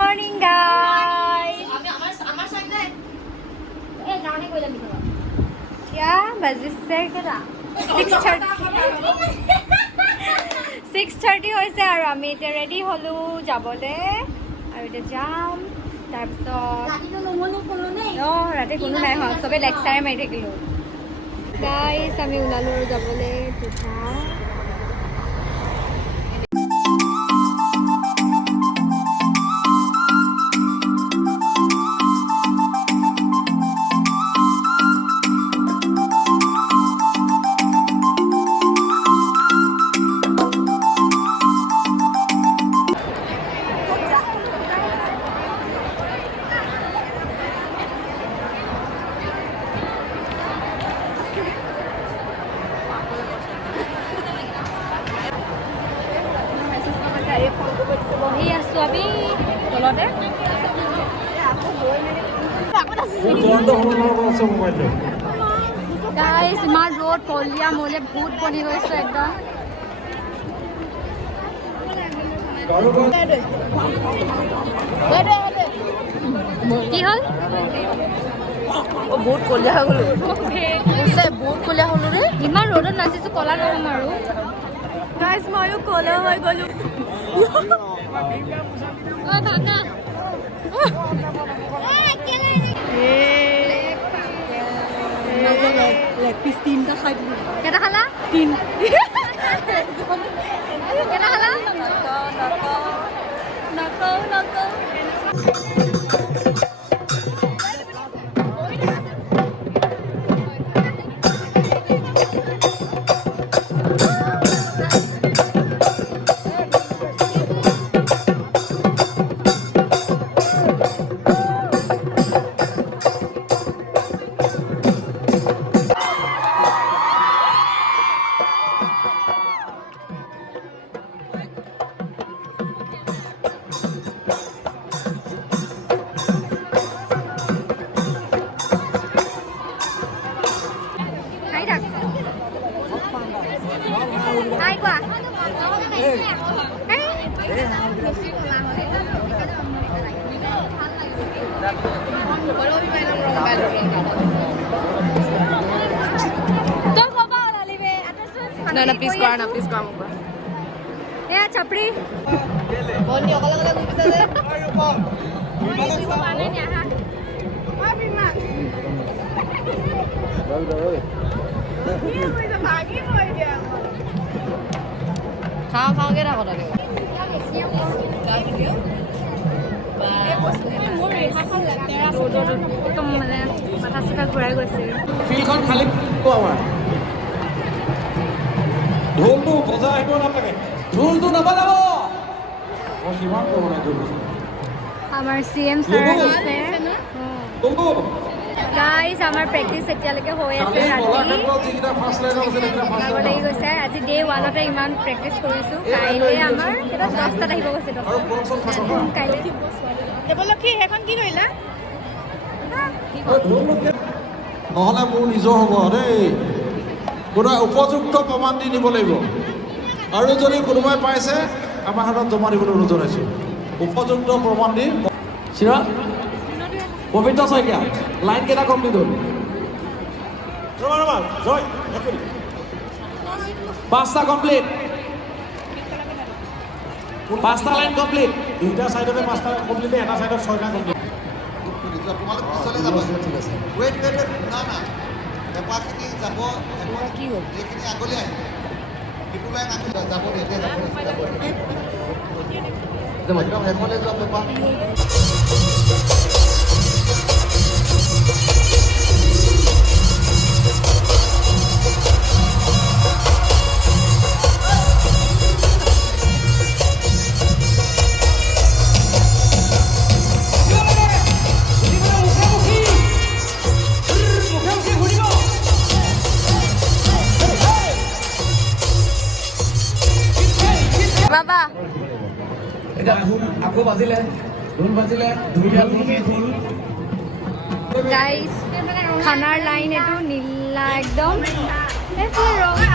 Morning guys. क्या बजिছে কেটা 6:30 হৈছে আৰু আমি এতিয়া ৰেডি হলো যাবলে আৰু এতিয়া যাম তাৰপিছত ৰাতি কোনো নাই হোৱা চবে লেকচাৰে মাৰি থাকিলো গাইজ আমি ওলালো আৰু যাবলে যাওঁ বহি আছো আমি তলতে গাইজ ইমান ৰ'দ কলীয়া মলে ভূত বনি গৈছে একদম কি হ'ল বহুত কলীয়া হৈ গ'লো বহুত কলীয়া হ'লো ৰে ইমান ৰ'দত নাচিছো কলা নহম আৰু গাইজ ময়ো কলা হৈ গ'লো লেগ পিচ 3টা খাই দিলো কেটা খালা 3 কেটা খালা নকৌ Hai quá. No, please go on, please go on. Ya, chapri. Boni, kalau bisa deh. খাও কে রাখো লাগে একদম মানে মাথা চাথা ঘূৰাই গৈছে ফিল্ডখন খালী আমাৰ ঢোলটো বজাই আহিব নালাগে ঢোলটো নবজাব মই কিমান ক'ব নাই ঢোল আমাৰ CM ছাৰ আহিছে গাইজ আমাৰ প্ৰেক্টিচ এতিয়ালৈকে হৈ আছে ৰাতি লাগি গৈছে আজি ডে 1তে ইমান প্ৰেক্টিচ কৰিছোঁ কাইলৈ আমাৰ কেইটা 10টাত আহিব গৈছে কাইলৈ কি সেইখন কি কৰিলা নহ'লে মোৰ নিজৰ হ'ব দেই কোনোবাই উপযুক্ত প্ৰমাণ দি নিব লাগিব আৰু যদি কোনোবাই পাইছে আমাৰ হাতত জমা দিবলৈ অনুৰোধ জনাইছোঁ উপযুক্ত প্ৰমাণ দি চিৰা পবিত্ৰ শইকীয়া লাইন কেইটা কমপ্লিট হ'ল ৰবা জয় 5টা কমপ্লিট 5টা লাইন কমপ্লিট দুইটা সাইডতে 5টা কমপ্লিট এটা সাইডত 6টা কমপ্লিট তোমালোক পিছলে যাবা ঠিক আছে ওয়েট না এপাখিনি যাব কি হ'ল এইখিনি আগলৈ আহিব সেইটো লাইন আমি যাব এতিয়া যাব সেইফালে যোৱা পেপা বাবা এটা ঢোল আকৌ বাজিলে দুইটা ঢোল গাইজ খানাৰ লাইন এইটো নীলা একদম ৰঙা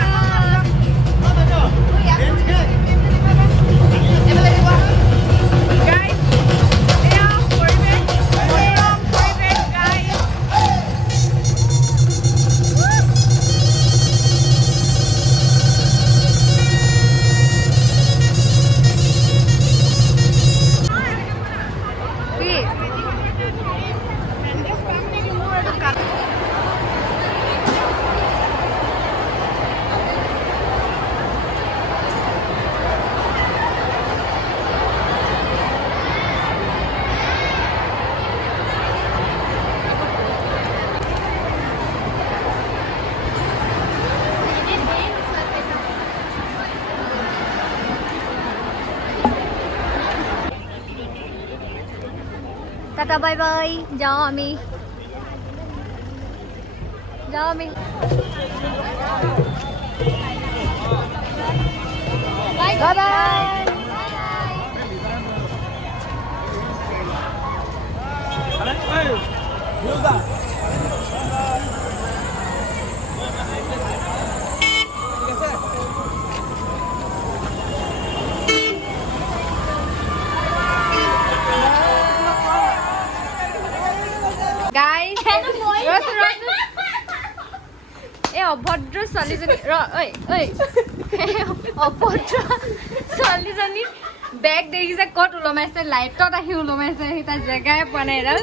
টাটা বাই বাই যাও আমি বাই বাই Guys, অভদ্ৰ ছোৱালীজনী অভদ্ৰ ছোৱালীজনী বেগ দেখিছে ক'ত ওলমাইছে লাইটত আহি ওলমাইছে সি তাৰ জেগাই পোৱা নাই এডাল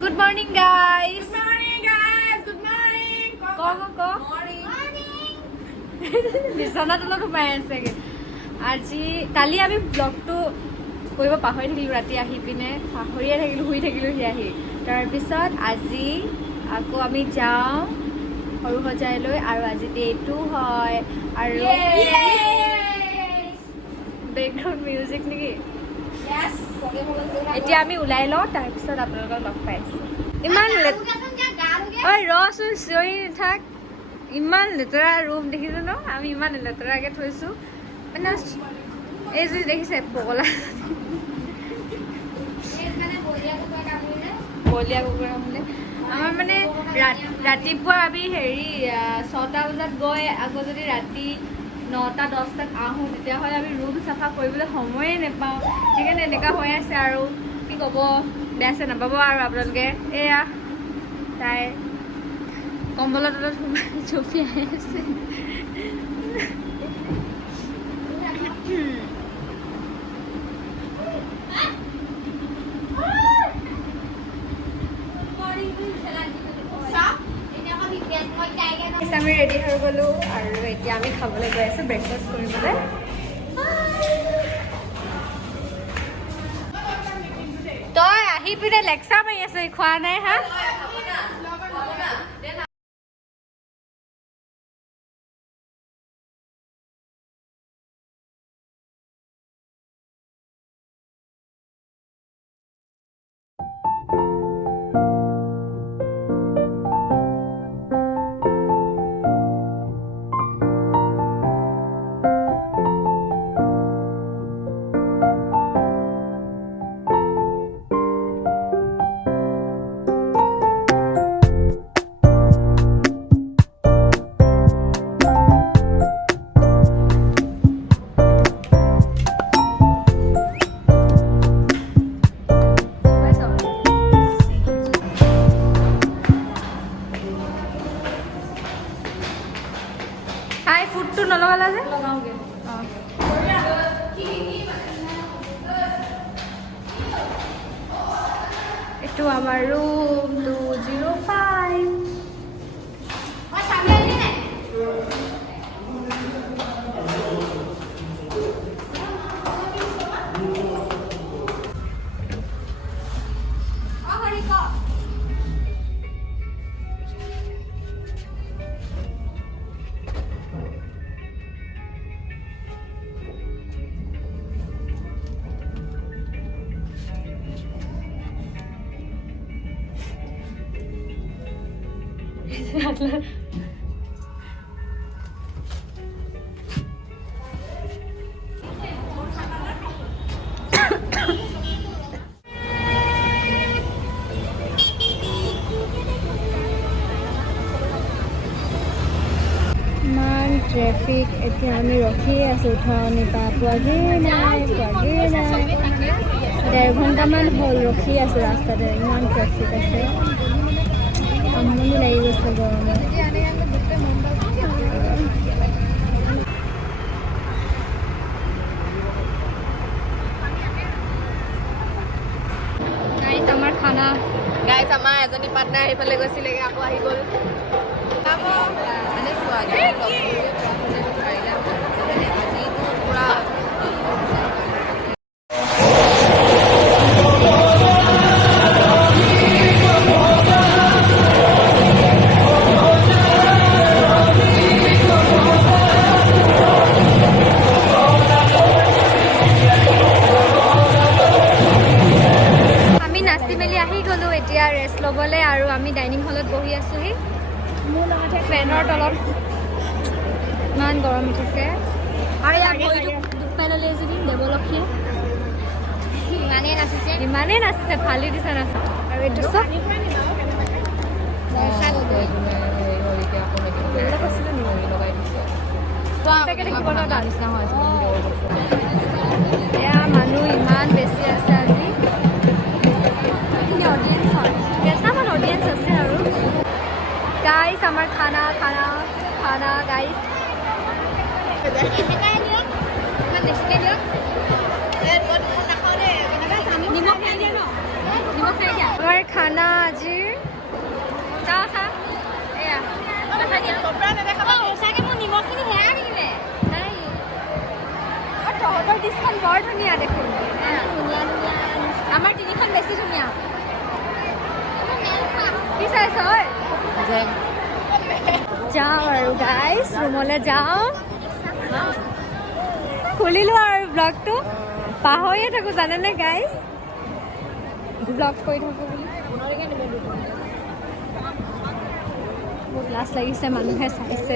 গুড মৰ্ণিং গাইজ বিচনা তলত সোমাই আছেগে আজি কালি আমি ব্লগটো কৰিব পাহৰি থাকিলোঁ ৰাতি আহি পিনে পাহৰিয়ে থাকিলোঁ শুই থাকিলোঁ সি আহি তাৰপিছত আজি আকৌ আমি যাওঁ সৰু সজাইলৈ আৰু আজি ডে' 2 হয় আৰু বেকগ্ৰাউণ্ড মিউজিক নেকি এতিয়া আমি ওলাই লওঁ তাৰপিছত আপোনালোকক লগ পাই আছোঁ ইমান ঐ ৰচোন চিঞৰি নাথাক ইমান লেতেৰা ৰুম দেখিছোঁ ন আমি ইমান লেতেৰাকৈ থৈছোঁ মানে এই যদি দেখিছে পগলা বলীয়া কুকুৰা বোলে আমাৰ মানে ৰাতিপুৱা আমি হেৰি 6টা বজাত গৈ আকৌ যদি ৰাতি 9টা 10টাত আহোঁ তেতিয়াহ'লে আমি ৰুম চাফা কৰিবলৈ সময়ে নাপাওঁ সেইকাৰণে এনেকুৱা হৈ আছে আৰু কি ক'ব বেয়া চেয়া নাপাব আৰু আপোনালোকে এয়া তাই কম্বলৰ তলত সোমাই জঁপিয়াই আছে আমি ৰেডি হৈ গ'লোঁ আৰু এতিয়া আমি খাবলৈ গৈ আছোঁ ব্ৰেকফাষ্ট কৰিবলৈ তই আহি পিনে লেকচাৰ মাৰি আছ খোৱা নাই হা ফুটটো নলগালা যে লগাওগে এইটো আমাৰ ৰুম 205 ট্ৰেফিক এতিয়া আমি ৰখিয়ে আছোঁ উঠানি পৰা পোৱাগেই নাই 1.5 ঘণ্টামান হ'ল ৰখি আছোঁ ৰাস্তাতে ইমান ট্ৰেফিক আছে আমনি লাগি গৈছে গৰমত গাইজ আমাৰ খানা গাইজ আমাৰ এজনী পাৰ্টনাৰ সেইফালে গৈছিলেগৈ আকৌ আহি গ'ল মানে ফেনৰ তলত ইমান গৰম উঠিছে আৰু ইয়াত ভৰিটো দুখ পাই ল'লে যদি দেৱলক্ষ্মীয়ে ইমানেই নাচিছে ফালি দিছে নাচ আৰু এইটো চব এয়া মানুহ ইমান বেছি আছে আজি অডিয়েঞ্চ হয় কেইটামান অডিয়েঞ্চ আছে আৰু গাইজ আমাৰ খানা গাইজ আমাৰ খানা আজিৰ তহঁতৰ ডিছখন বৰ ধুনীয়া দেখোন আমাৰ তিনিখন বেছি ধুনীয়া কি চাইছ যাওঁ আৰু গাইজ ৰুমলৈ যাওঁ খুলিলোঁ আৰু ব্লগটো পাহৰিয়ে থাকোঁ জানেনে গাইজ ব্লগ কৰি থাকোঁ বুলি বহুত লাজ লাগিছে মানুহে চাইছে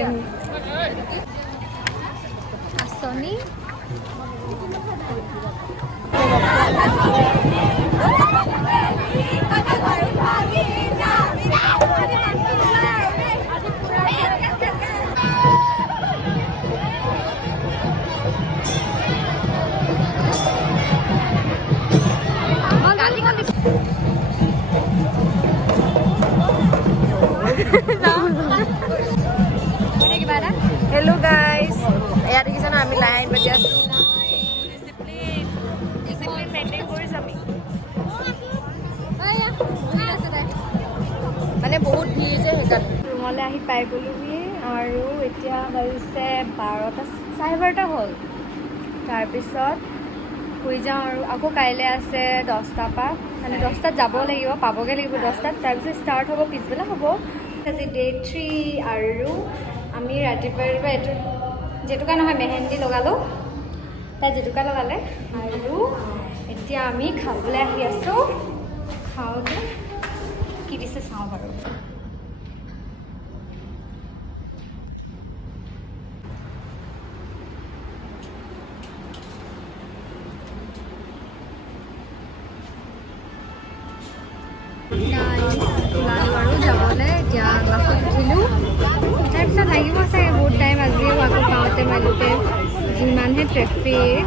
আঁচনি Hello guys. Yaar dekhise na ami line baji asu. Discipline maintain korise ami. Mane bahut bhir je hekan. ৰুমলৈ আহি পাই গ'লোহি আৰু এতিয়া বাজিছে 12:30 হ'ল তাৰপিছত শুই যাওঁ আৰু আকৌ কাইলৈ আছে 10টাৰ পৰা মানে 10টাত যাব লাগিব পাবগৈ লাগিব 10টাত তাৰপিছত ষ্টাৰ্ট হ'ব পিছবেলা হ'ব আজি ডে 3 আৰু আমি ৰাতিপুৱা এইটো জেতুকা নহয় মেহেন্দি লগালোঁ তাই জেতুকা লগালে আৰু এতিয়া আমি খাবলৈ আহি আছোঁ খাওঁতে কি দিছে চাওঁ বাৰু ওলালোঁ আৰু যাবলৈ এতিয়া বাছত উঠিলোঁ তাৰপিছত লাগিব চাগে বহুত টাইম আজিও আকৌ পাওঁতে মেলোতে যিমানহে ট্ৰেফিক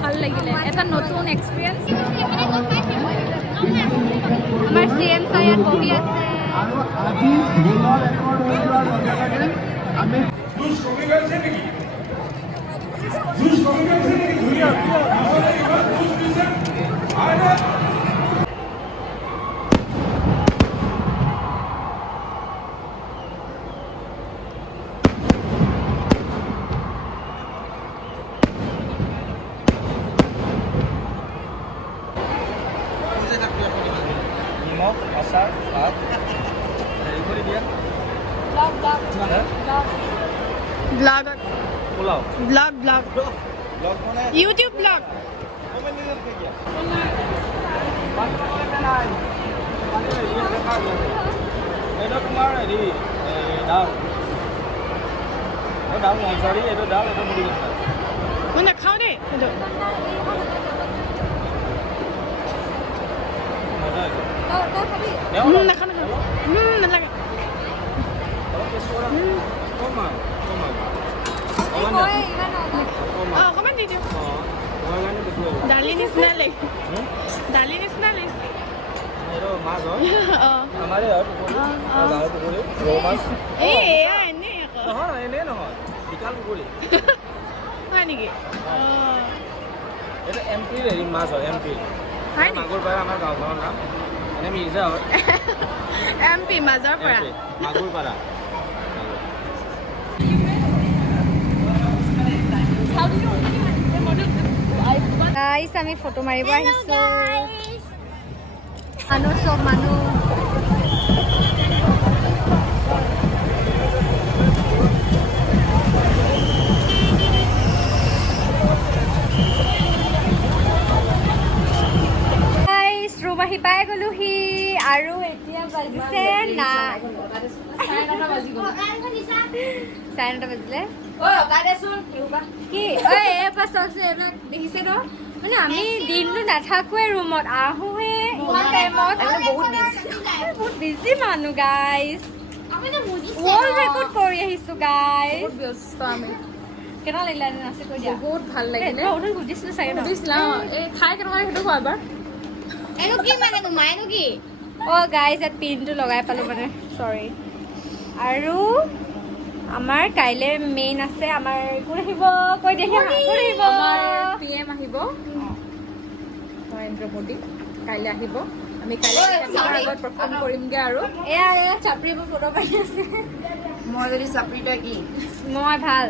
ভাল লাগিলে এটা নতুন এক্সপিৰিয়েঞ্চ আমাৰ CM ছাৰ ইয়াত বহি আছে Vlog. YouTube vlog. Mana kau deh? Kapan video? Dali ni senale. हमारे और निकाल এটা এমপিৰ হেৰি মাছ হয় এমপি হয় নি? মাগুৰ পাৰা আমাৰ গাঁওখনৰ নাম এনে মিৰ্জা হয় MP মাজৰ পৰা মাগুৰ পাৰা গাইছ আমি ফটো মাৰিব আহিছো মানুহ চব মানুহ ৰুম আহি পাই গ'লোহি আৰু এতিয়া বাজিছে না 9:30 বাজিলে কি ঐ এপাছ আছে এইবিলাক দেখিছে ন মানে আমি দিনটো নাথাকোৱে ৰুমত আহোহে ইমান টাইমত বহুত বিজি মানুহ গাইজ ৱৰ্ল্ড ৰেকৰ্ড কৰি আহিছো গাইজ কেনেকুৱা লাগিলে নাচি কৈ দিয়া বহুত ভাল লাগিলে সুধিছিলো চাগে এই খাই কেনেকুৱা সেইটো কোৱা এবাৰ অ' গাইজ ইয়াত পিনটো লগাই পালোঁ মানে চৰি আৰু আমাৰ কাইলৈ মেইন আছে আমাৰ কোন আহিব কৈ দিয়া কোন আহিব PM আহিব নৰেন্দ্ৰ মোদী কাইলৈ আহিব আমি কাইলৈ কেমেৰাৰ আগত পাৰফৰ্ম কৰিমগৈ আৰু এয়া চাপৰি মোৰ ফটো পাই আছে মই যদি চাপৰি তই কি মই ভাল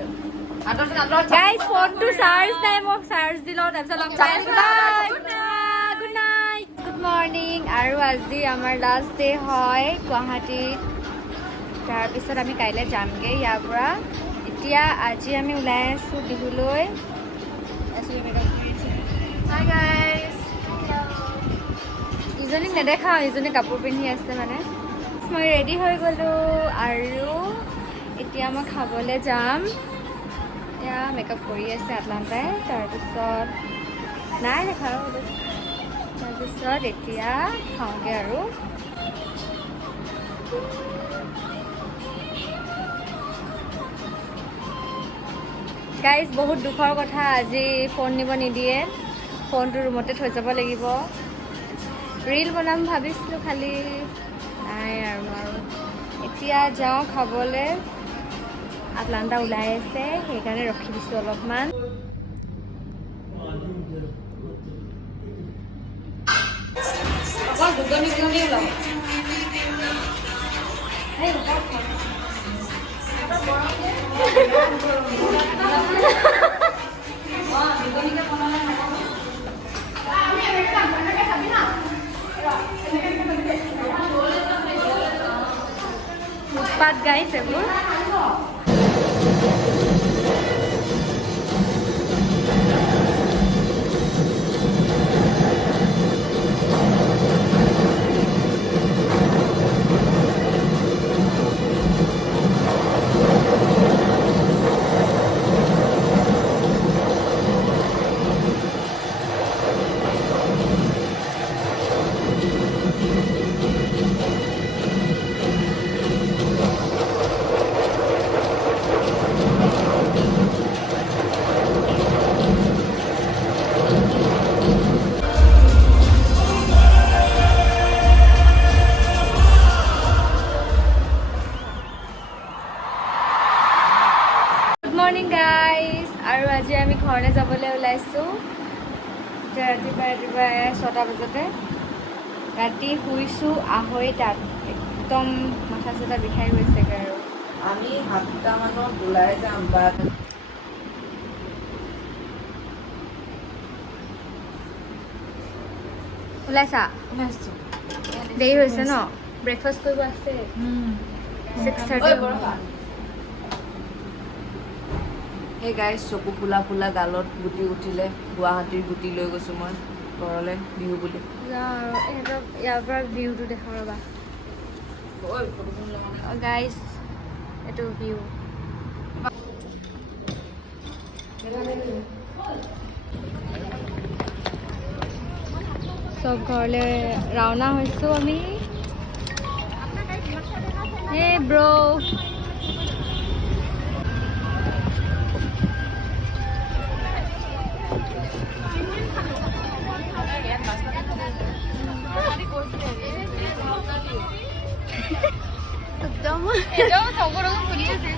গাইজ ফোনটো চাৰ্জ নাই মই চাৰ্জ দি লওঁ তাৰপিছত গুড নাইট গুড মৰ্ণিং আৰু আজি আমাৰ লাষ্ট ডে হয় গুৱাহাটীত তাৰপিছত আমি কাইলৈ যামগৈ ইয়াৰ পৰা এতিয়া আজি আমি ওলাই আছোঁ বিহুলৈ হাই গাইজ ইজনীক নেদেখাওঁ ইজনী কাপোৰ পিন্ধি আছে মানে মই ৰেডি হৈ গ'লোঁ আৰু এতিয়া মই খাবলৈ যাম এতিয়া মেকআপ কৰি আছে আটলাণ্টাই তাৰপিছত নাই দেখাওঁ তাৰপিছত এতিয়া খাওঁগৈ আৰু গাইজ বহুত দুখৰ কথা আজি ফোন নিব নিদিয়ে ফোনটো ৰুমতে থৈ যাব লাগিব ৰীল বনাম ভাবিছিলোঁ খালি নাই আৰু এতিয়া যাওঁ খাবলৈ আটলাণ্টা ওলাই আছে সেইকাৰণে ৰখি দিছোঁ অলপমান উৎপাত গাইছে এইবোৰ আৰু আজি আমি ঘৰলৈ যাবলৈ ওলাইছোঁ ৰাতিপুৱা 6টা বজাতে ৰাতি শুইছোঁ 2:30 একদম মাথা চাথা বিষাই গৈছেগৈ আৰু আমি 7টা মানত ওলাই যাম বাট ওলাইছা দেৰি হৈছে ন ব্ৰেকফাষ্ট কৰিব আছে 6:30 সেই গাইজ চকু ফুলা ফুলা গালত গুটি উঠিলে গুৱাহাটীৰ গুটি লৈ গৈছোঁ মই ঘৰলৈ বিহু বুলি ইহঁতক ইয়াৰ পৰা ভিউটো দেখাওঁ ৰ'বা গাইজ এইটো ভিউ চব ঘৰলৈ ৰাওনা হৈছোঁ আমি হে ব্ৰ' একদম চবৰকো ফুলি আছে